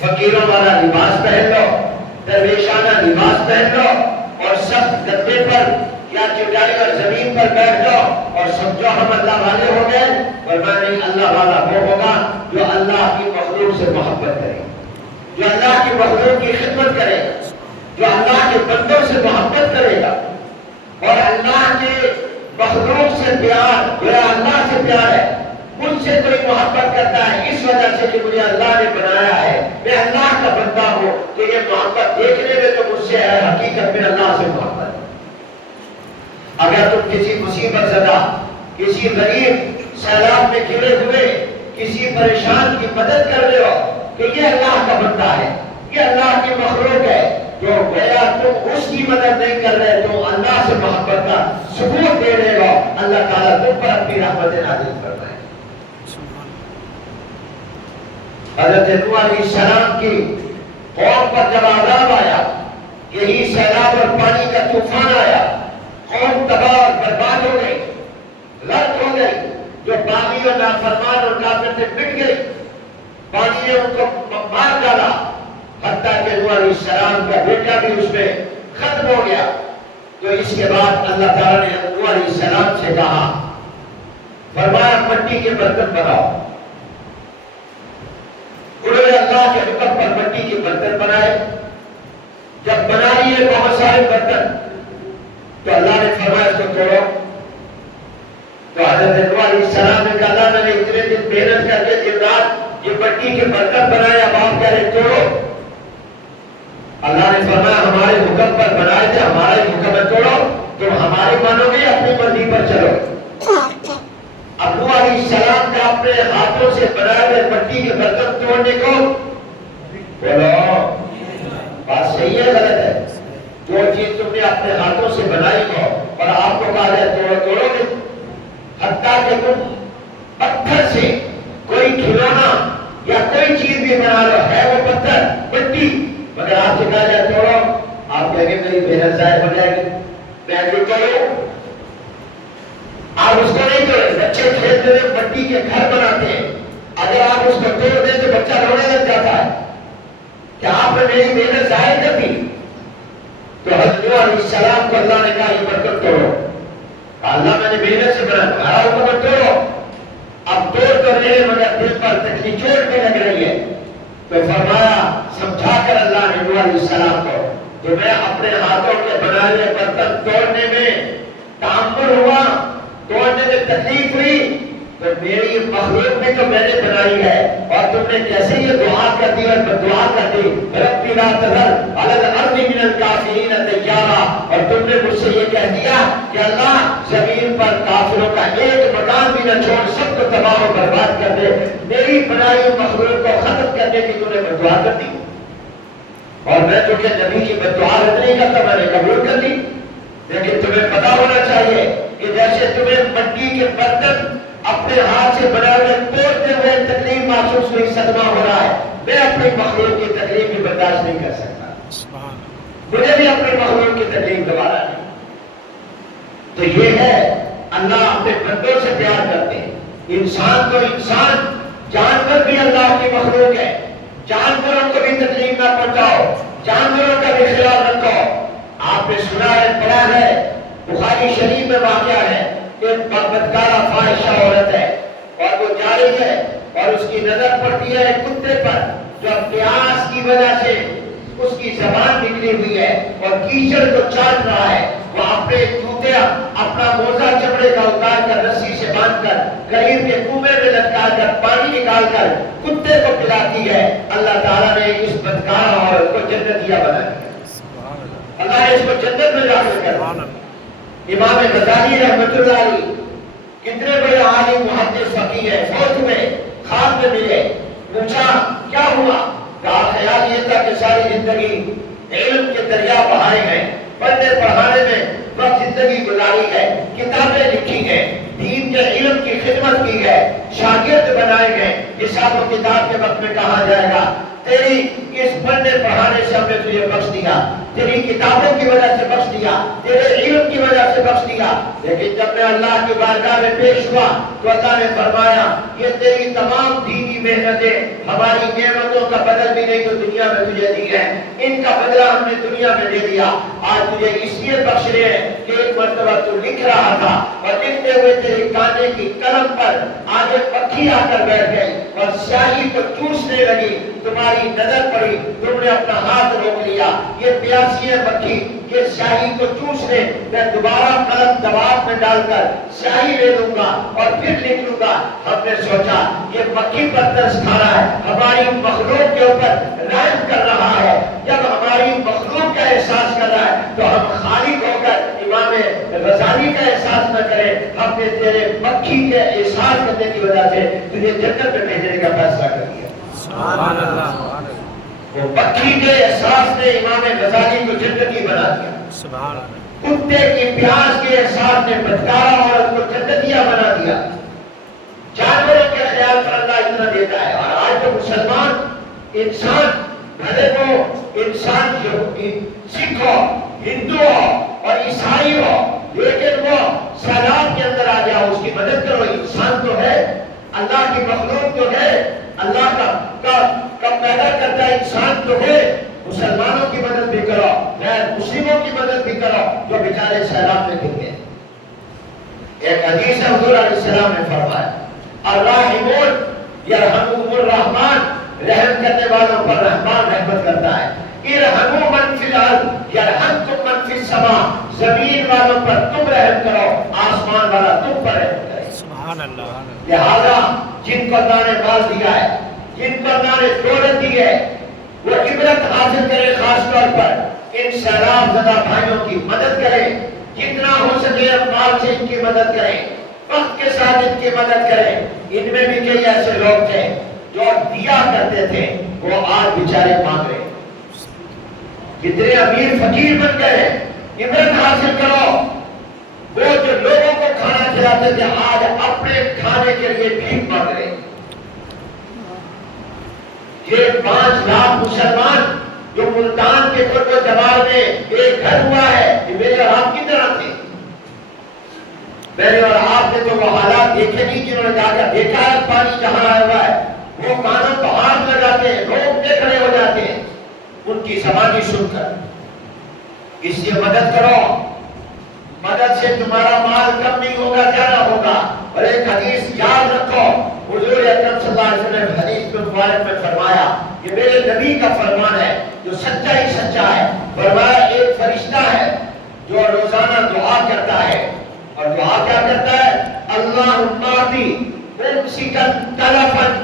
فقیروں والا لباس پہن لو، درویشانہ لباس پہن لو اور سخت گدے پر یا چٹائی اور زمین پر بیٹھ جاؤ اور سمجھو ہم اللہ والے ہو گئے۔ فرمایا نہیں، اللہ والا وہ ہوگا جو اللہ کی مخلوق سے محبت کرے، جو اللہ کی مخلوق کی خدمت کرے، جو اللہ کے بندوں سے محبت کرے گا اور اللہ کے مخلوق سے پیار، میرا اللہ سے پیار ہے، مجھ سے کوئی محبت کرتا ہے اس وجہ سے کہ مجھے اللہ نے بنایا ہے، میں اللہ کا بندہ ہوں، تو یہ محبت دیکھنے میں تو مجھ سے ہے، حقیقت میں اللہ سے محبت ہے۔ اگر تم کسی مصیبت زدہ، کسی غریب سیلاب میں گرے ہوئے کسی پریشان کی مدد کر رہے ہو کہ یہ اللہ کا بندہ ہے، یہ اللہ کی مخلوق ہے، تو گویا تم اس کی مدد نہیں کر رہے، تو اللہ سے محبت کا ثبوت دے رہے ہو، اللہ تعالیٰ تم پر اپنی رحمت نازل فرمائے۔ حضرت نوح علیہ السلام کی قوم پر جب عذاب آیا، یہی سیلاب اور پانی کا طوفان آیا، قوم تباہ اور برباد ہو گئی، غرق ہو گئی، جو باغی اور نافرمان اور کافر سے مٹ گئی، پانی نے ان کو مار ڈالا، حتیٰ کہ نوح علیہ السلام کا بیٹا بھی اس میں ختم ہو گیا۔ تو اس کے بعد اللہ تعالیٰ نے نوح علیہ السلام سے کہا، فرمایا مٹی کے برتن بناؤ۔ انہوں نے اللہ کے حکم پر مٹی کے برتن بنائے۔ جب بنا لیے بہت سارے برتن تو اللہ نے فرمایا اس کو توڑو۔ تو حضرت نوح علیہ السلام نے کہا، اللہ میں نے اتنے دن محنت کر کے دن رات یہ مٹی کے برتن بنائے، اب آپ کہہ رہے توڑو۔ اللہ نے فرمایا ہمارے حکم پر بنائے تھے، ہمارا ہی حکم ہے توڑو، تم ہماری مانو گے اپنی مرضی پر چلو۔ اب نوح علیہ السلام کا اپنے ہاتھوں سے بنائے ہوئے مٹی کے برتن توڑنے کو بولو بات صحیح ہے غلط ہے؟ جو چیز تم نے اپنے ہاتھوں سے بنائی ہو اور آپ کو کہا جائے توڑو، توڑو گے؟ حتیٰ کہ تم پتھر سے کوئی کھلونا یا کوئی چیز بھی بنا لو، ہے وہ پتھر مٹی، مگر آپ سے کہا جائے توڑو، آپ کہیں گے میری محنت ضائع ہو جائے گی، میں جو کروں آپ اس کو نہیں توڑے۔ بچے کھیلتے ہوئے مٹی کے گھر بناتے ہیں، اگر آپ اس کو توڑ دیں تو بچہ رونے لگ جاتا ہے کہ آپ نے میری محنت ضائع کر دی۔ تو حضرت نوح علیہ السلام کو اللہ نے کہا یہ برتن توڑو، اللہ میں نے محنت سے بنا تمہارا حکم توڑو۔ اب توڑ تو رہے مگر دل پر تکلیف چوٹ بھی لگ رہی ہے، تو فرمایا سمجھا کر اللہ نے نوح علیہ السلام کو، تو میں اپنے ہاتھوں کے بنائے ہوئے برتن توڑنے میں تعمل ہوا، توڑنے میں تکلیف ہوئی، تو میری مخلوق بھی تو میں نے بنائی ہے، اور تم نے کیسے یہ دعا کر دی اور دعا کر دی ربی لا تذر علی الارض من الکافرین دیارا، اور تم نے مجھ سے یہ کہہ دیا کہ اللہ زمین پر کافروں کا ایک مکان بھی نہ چھوڑ، سب کو تباہ و برباد کر دے، میری بنائی ہوئی مخلوق کو ختم کرنے کی تم نے دعا کر دی، اور میں جو کہ نبی کی دعا رد نہیں کرتا، میں نے قبول کر لی۔ لیکن تمہیں پتا ہونا چاہیے کہ جیسے تمہیں مٹی کے برتن اپنے ہاتھ سے بنا ہوئے توڑتے ہوئے تکلیف محسوس ہوئی، صدمہ ہو رہا ہے، میں اپنی مخلوق کی تکلیف بھی برداشت نہیں کر سکتا، مجھے بھی اپنی مخلوق کی تکلیف دوبارہ نہیں۔ تو یہ ہے اللہ اپنے بندوں سے پیار کرتے ہیں، انسان تو انسان، جانور بھی اللہ کی مخلوق ہے، جانوروں کو بھی تکلیف نہ پہنچاؤ، جانوروں کا بھی خیال رکھو۔ آپ نے سنا ہے، پڑھا ہے، بخاری شریف میں واقعہ ہے، ایک بدکارہ فاحشہ عورت ہے اور وہ جا رہی ہے اور اس کی نظر پڑتی ہے کتے پر جو پیاس کی وجہ سے اس کی زبان نکلی ہوئی ہے اور کیچڑ کو چاٹ رہا ہے، وہ اپنے جوتے اپنا موزہ چمڑے کا اتار کر رسی سے باندھ کر قریب کے کنویں میں لٹکا کر پانی نکال کر کتے کو پلاتی ہے۔ اللہ تعالیٰ نے اس بدکارہ عورت کو جنتیہ بنا دیا، اللہ نے اس کو جنت میں داخل کر دیا۔ امام غزالی رحمۃ اللہ علیہ کتنے بڑے عالم محدث فقیہ ہے، فوت میں خواب میں ملے، پوچھا کیا ہوا؟ کہا خیال یہ تھا کہ ساری زندگی علم کے دریا بہائے ہیں، پڑھنے پڑھانے میں وقت زندگی گزاری ہے، کتابیں لکھی ہیں، دین کے علم کی خدمت کی ہے، شاگرد بنائے گئے، حساب و کتاب کے وقت میں کہا جائے گا تیری اس پڑھنے پڑھانے سے ہم نے تجھے بخش دیا، تیری کتابوں کی وجہ سے بخش دیا، تیرے علم کی وجہ سے بخش دیا۔ لیکن جب میں اللہ کی بارگاہ میں پیش ہوا تو اللہ نے فرمایا یہ تیری تمام دینی محنتیں ہماری نعمتوں کا بدل بھی نہیں تو دنیا میں تجھے دی ہے، ان کا بدلہ ہم نے دنیا میں دے دیا۔ آج تجھے اس لیے بخش رہے ہیں کہ ایک مرتبہ تو لکھ رہا تھا اور لکھتے ہوئے تیری کانے کی قلم پر آگے پکھی آ کر بیٹھ گئی اور سیاہی کو چوسنے لگی، تمہاری نظر پڑی، تم نے اپنا ہاتھ روک لیا، یہ پیاسی ہے مکھی، یہ سیاہی کو چوس لے، میں دوبارہ قلم دباغ میں ڈال کر سیاہی لے لوں گا اور پھر لکھ لوں گا۔ ہم نے سوچا یہ مکھی پر ترس کھا رہا ہے، ہماری مخلوق کے اوپر رحم کر رہا ہے، جب ہماری مخلوق کا احساس کر رہا ہے تو ہم خالق ہو کر امام غزالی کا احساس نہ کریں۔ ہم نے تیرے مکھی کے احساس کرنے کی وجہ سے تجھے جنت میں بھیجنے کا فیصلہ کر دیا۔ سبحان اللہ، وہ مکھی کے احساس نے امام غزالی کو جنتی بنا دیا، سبحان اللہ، کتے کی پیاس کے احساس نے بدکارہ عورت کو جنتیہ بنا دیا۔ جانوروں کے خیال پر اللہ اتنا دیتا ہے، اور آج تو مسلمان انسان بھلے وہ انسان جو سکھ ہو، ہندو ہو اور عیسائی ہو، لیکن وہ سیلاب کے اندر آ جاؤ اس کی مدد کرو، انسان تو ہے، اللہ کی مخلوق تو ہے، اللہ کا پیدا کرتا ہے انسان تو ہے، مسلمانوں کی مدد بھی کرو، غیر مسلموں کی مدد بھی کرو جو بیچارے سیلاب میں گر گئے۔ ایک حدیث ہے حضور علیہ السلام نے فرمایا الراحمون یرحمہم الرحمن، رحم کرنے والوں پر رحمان رحمت کرتا ہے۔ ارحموا من فی الارض یرحمکم من فی السماء، زمین والوں پر تم رحم کرو، آسمان والا تم پر رحم کرے۔ سبحان اللہ، لہذا جن کو اللہ نے مال دیا ہے، جن کو اللہ نے دولت دی ہے، وہ عبرت حاصل کرے، خاص طور پر ان سیلاب زدہ بھائیوں کی مدد کرے، جتنا ہو سکے مال سے ان کی مدد کریں، وقت کے ساتھ ان کی مدد کریں۔ ان میں بھی کئی ایسے لوگ تھے جو دیا کرتے تھے، وہ آج بیچارے مانگ رہے، کتنے امیر فقیر بن گئے۔ عبرت حاصل کرو، وہ جو لوگوں کو کھانا کھلاتے تھے آج اپنے کھانے کے لیے بھیک مانگ رہے۔ یہ 5 لاکھ مسلمان جو ملتان کے قرب و جوار میں ایک گھر ہوا ہے، یہ میرے اور آپ کی طرح تھے۔ میں نے اور آپ نے تو وہ حالات دیکھے نہیں جنہوں نے جا کر دیکھا ہے پانی جہاں آیا ہوا ہے، وہ کانوں کو ہاتھ لگاتے ہیں، روکتے کھڑے ہو جاتے ہیں ان کی زبانی سن کر۔ اس لیے مدد کرو، مدد سے تمہارا مال کم نہیں ہوگا، زیادہ ہوگا۔ اور ایک حدیث یاد رکھو، حضور اکرم صلی اللہ علیہ وسلم نے حدیث میں مبارک میں فرمایا، یہ میرے نبی کا فرمان ہے جو سچا ہی سچا ہے، فرمایا ایک فرشتہ ہے جو روزانہ دعا کرتا ہے، اور دعا کیا کرتا ہے؟ اللہم آتی ممسکن تلفن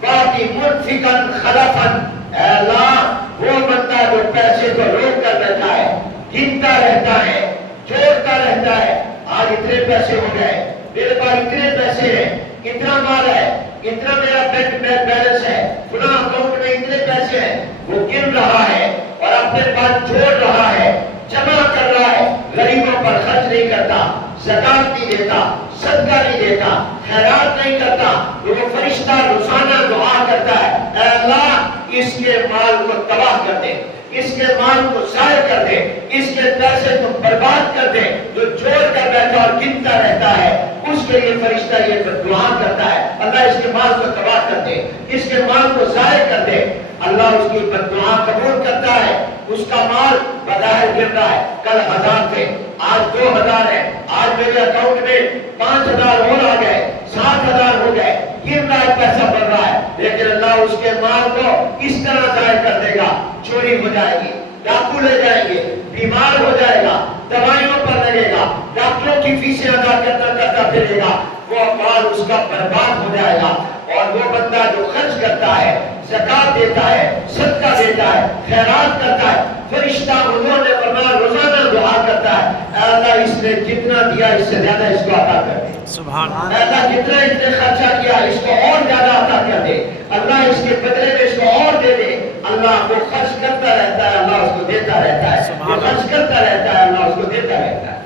باتی منفکن خلفن، اے اللہ وہ بندہ جو پیسے کو روک کر رہتا ہے، گنتا رہتا ہے، جوڑتا رہتا ہے، آج اتنے پیسے ہو گئے، میرے پاس اتنے پیسے ہیں، اتنا مال ہے، اتنا میرا بینک میں بیلنس ہے، فلاں اکاؤنٹ میں اتنے پیسے ہیں، وہ گن رہا ہے اور اپنے پاس جوڑ رہا ہے، جمع کر رہا ہے، غریبوں پر خرچ نہیں کرتا، زکات نہیں دیتا، صدقہ نہیں دیتا، خیرات نہیں کرتا، وہ فرشتہ روزانہ دعا کرتا ہے، اے اللہ اس کے مال کو تباہ کر دے، اس کے مال کو ضائع کر دے، اس کے پیسے کو برباد کر دے، جو جوڑ کر بیٹھا اور گنتا رہتا ہے اس کے لیے فرشتہ یہ دعا کرتا ہے، اللہ اس کے مال کو تباہ کر دے، اس کے مال کو ضائع کر دے۔ اللہ اس کی دعا قبول کرتا ہے، اس کا مال بظاہر گر رہا ہے، کل 1000 تھے آج 2000 ہے، آج میرے اکاؤنٹ میں 5000 اور آ گئے، 7000 ہو گئے، گر رہا ہے، پیسہ بڑھ رہا ہے، لیکن اللہ اس کے مال کو اس طرح ضائع کر دے گا، چوری ہو جائے گی، ڈاکو لے جائیں گے، بیمار ہو جائے گا، دوائیوں پر لگے گا، ڈاکٹروں کی فیسیں ادا کرتا پھرے گا، وہ مال اس کا برباد ہو جائے گا۔ اور وہ بندہ جو خرچ کرتا ہے، زکات دیتا ہے، صدقہ دیتا ہے، خیرات کرتا ہے، فرشتہ حضور نے فرمایا روزانہ دعا کرتا ہے، اے اللہ اس نے جتنا دیا اس سے زیادہ اس کو عطا کر دے، سبحان اے اللہ جتنا اس نے خرچہ کیا اس کو اور زیادہ عطا کر دے، اللہ اس کے بدلے میں اس کو اور دے دے، اللہ وہ خرچ کرتا رہتا ہے، اللہ اس کو دیتا رہتا ہے، وہ خرچ کرتا رہتا ہے، اللہ اس کو دیتا رہتا ہے۔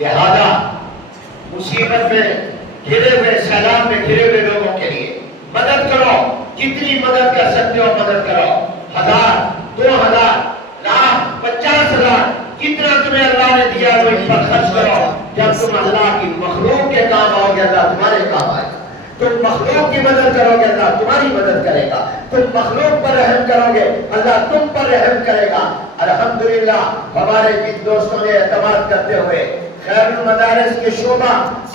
لہذا مصیبت میں گھرے ہوئے، سیلاب میں گھرے ہوئے لوگوں کے لیے مدد کرو، جتنی مدد کر سکتے ہو مدد کرو، 1000 2000 لاکھ 50,000 جتنا تمہیں اللہ نے دیا وہ ان پر خرچ کرو۔ جب تم اللہ کی مخلوق کے کام آؤ گے اللہ تمہارے کام آئے گا، تم مخلوق کی مدد کرو گے اللہ تمہاری مدد کرے گا، تم مخلوق پر رحم کرو گے اللہ تم پر رحم کرے گا۔ الحمدللہ ہمارے جن دوستوں نے اعتماد کرتے ہوئے خیر المدارس کے شعبہ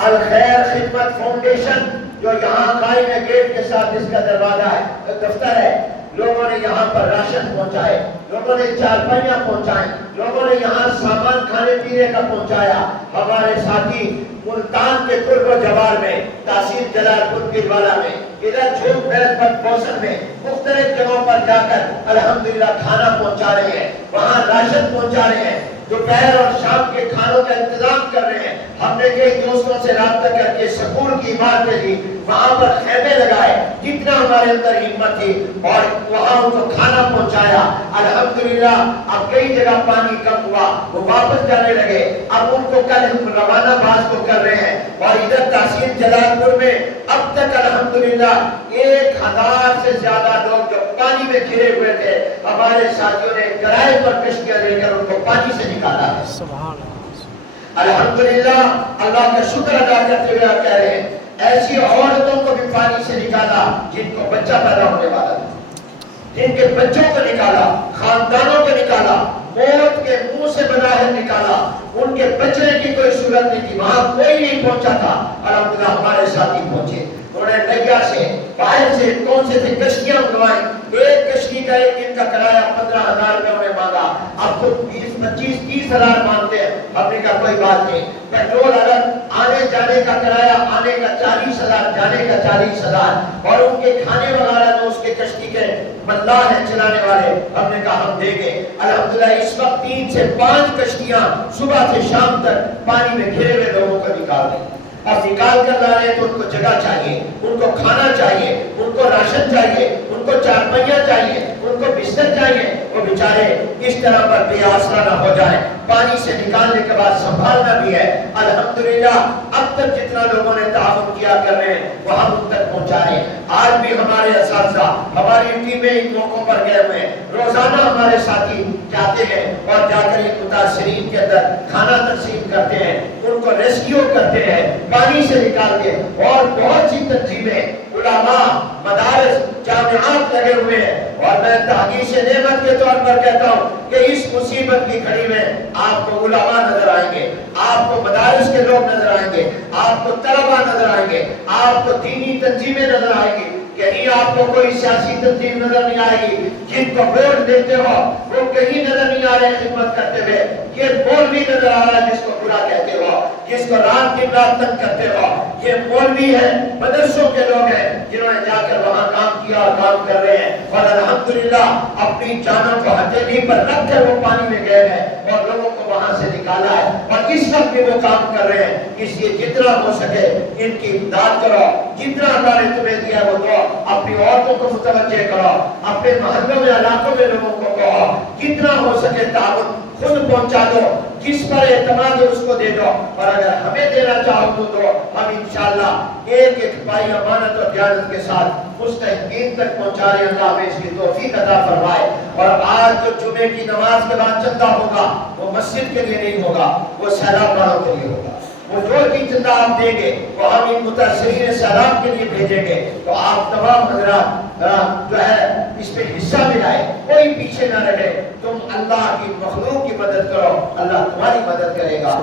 الخیر خدمت فاؤنڈیشن جو یہاں قائم ہے، گیٹ کے ساتھ اس کا دروازہ ہے، دفتر ہے، لوگوں نے یہاں پر راشن پہنچائے، لوگوں نے چارپائیاں پہنچائیں، لوگوں نے یہاں سامان کھانے پینے کا پہنچایا۔ ہمارے ساتھی ملتان کے قرب و جوار میں، تحصیل جلال پور گروالا میں، ادھر جھوٹ بیل پر بوسن میں مختلف جگہوں پر جا کر الحمدللہ کھانا پہنچا رہے ہیں، وہاں راشن پہنچا رہے ہیں، دوپہر اور شام کے کھانوں کا انتظام کر رہے ہیں۔ ہم نے کئی دوستوں سے رابطہ کر کے سکول کی عمارتیں دی، وہاں پر خیمے لگائے، جتنا ہمارے اندر ہمت تھی، اور وہاں ان کو کھانا پہنچایا۔ الحمدللہ اب کئی جگہ پانی کم ہوا، وہ واپس جانے لگے، اب ان کو کل ہم روانہ باز کو کر رہے ہیں۔ اور ادھر تحصیل جلال پور میں اب تک الحمدللہ 1000 سے زیادہ لوگ جو پانی میں گھرے ہوئے تھے، ہمارے ساتھیوں نے کرائے پر کشتیاں لے کر ان کو پانی سے نکالا ہے۔ سبحان اللہ۔ الحمدللہ اللہ کا شکر ادا کرتے ہوئے آپ کہہ رہے ہیں ایسی عورتوں کو بھی پانی سے نکالا جن کو بچہ پیدا ہونے والا تھا، جن کے بچوں کو نکالا، خاندانوں کو نکالا، موت کے منہ سے باہر نکالا، ان کے بچنے کی کوئی صورت نہیں تھی، وہاں کوئی نہیں پہنچا تھا۔ الحمدللہ ہمارے ساتھی پہنچے، انہوں نے نیا سے باہر سے کون سے تھے کشتیاں منگوائیں، ایک کشتی کا ایک دن کا کرایہ 15,000 روپے انہیں مانگا، اب تو 20-25-30,000 مانگتے ہیں۔ ہم نے کہا کوئی بات نہیں، پیٹرول الگ، آنے جانے کا کرایہ، آنے کا 40,000 جانے کا 40,000، اور ان کے کھانے وغیرہ جو اس کے کشتی کے ملاح ہیں چلانے والے، ہم نے کہا ہم دیں گے۔ الحمدللہ اس وقت 3 سے 5 کشتیاں صبح سے شام تک پانی میں گھرے ہوئے لوگوں کو نکال رہے ہیں، اور نکال کر لا رہے ہیں تو ان کو جگہ چاہیے، ان کو کھانا چاہیے، ان کو راشن چاہیے، ان کو چارپائیاں چاہیے، ان کو بستر چاہیے، وہ بیچارے اس طرح پر بے آسرا نہ ہو جائیں۔ پانی سے نکالنے کے بعد سنبھالنا بھی ہے۔ الحمدللہ اب تک جتنا لوگوں نے تعاون کیا کر رہے ہیں وہ ہم ان تک پہنچائے۔ آج بھی ہمارے اساتذہ، ہماری ٹیمیں ان موقعوں پر گئے ہوئے ہیں، روزانہ ہمارے ساتھی جاتے ہیں اور جا کر ان متاثرین کے اندر کھانا تقسیم کرتے ہیں، ان کو ریسکیو کرتے ہیں پانی سے نکال کے، اور بہت سی تنظیمیں، علماء، مدارس، جامعات لگے ہوئے ہیں۔ اور میں تحقیق نعمت کے طور پر کہتا ہوں کہ اس مصیبت کی گھڑی میں آپ کو علماء نظر آئیں گے، آپ کو مدارس کے لوگ نظر آئیں گے، آپ کو طلباء نظر آئیں گے، آپ کو دینی تنظیمیں نظر آئیں گی، کہیں آپ کو کوئی سیاسی تنظیم نظر نہیں آئے گی۔ جن کو ووٹ دیتے ہو وہ کہیں نظر نہیں آ رہے خدمت کرتے ہوئے، یہ مولوی نظر آ رہا ہے جس کو برا کہتے ہو، جس کو رات دن رات تک کرتے ہو، یہ مولوی ہے، مدرسوں کے لوگ ہیں جنہوں نے جا کر وہاں کام کیا اور کام کر رہے ہیں، اور الحمدللہ اپنی جانوں کو ہتھیلی پر رکھ کر وہ پانی میں گئے ہیں اور لوگوں کو وہاں سے نکالا ہے، اور اس وقت بھی وہ کام کر رہے ہیں۔ اس لیے جتنا ہو سکے ان کی امداد کرو، جتنا اللہ نے تمہیں دیا وہ دو، اپنی عورتوں کو متوجہ کرو، اپنے محلوں میں علاقوں میں لوگوں کو کہو، جتنا ہو سکے تعاون خود پہنچا دو، جس پر اعتماد ہے اس کو دے دو، اور اگر ہمیں دینا چاہو تو دو، ہم انشاءاللہ ایک ایک پائی امانت اور دیانت کے ساتھ مستحقین تک پہنچا رہے ہیں۔ اللہ ہمیں اس کی توفیق عطا فرمائے۔ اور آج جو جمعے کی نماز کے بعد چندہ ہوگا وہ مسجد کے لیے نہیں ہوگا، وہ سیلاب والوں کے لیے ہوگا۔ وہ جو بھی چندہ آپ دیں گے وہ ہم ان متاثرین سیلاب کے لیے بھیجیں گے، تو آپ تمام حضرات جو ہے اس میں حصہ ملائے، کوئی پیچھے نہ رہے۔ تم اللہ کی مخلوق کی مدد کرو، اللہ تمہاری مدد کرے گا۔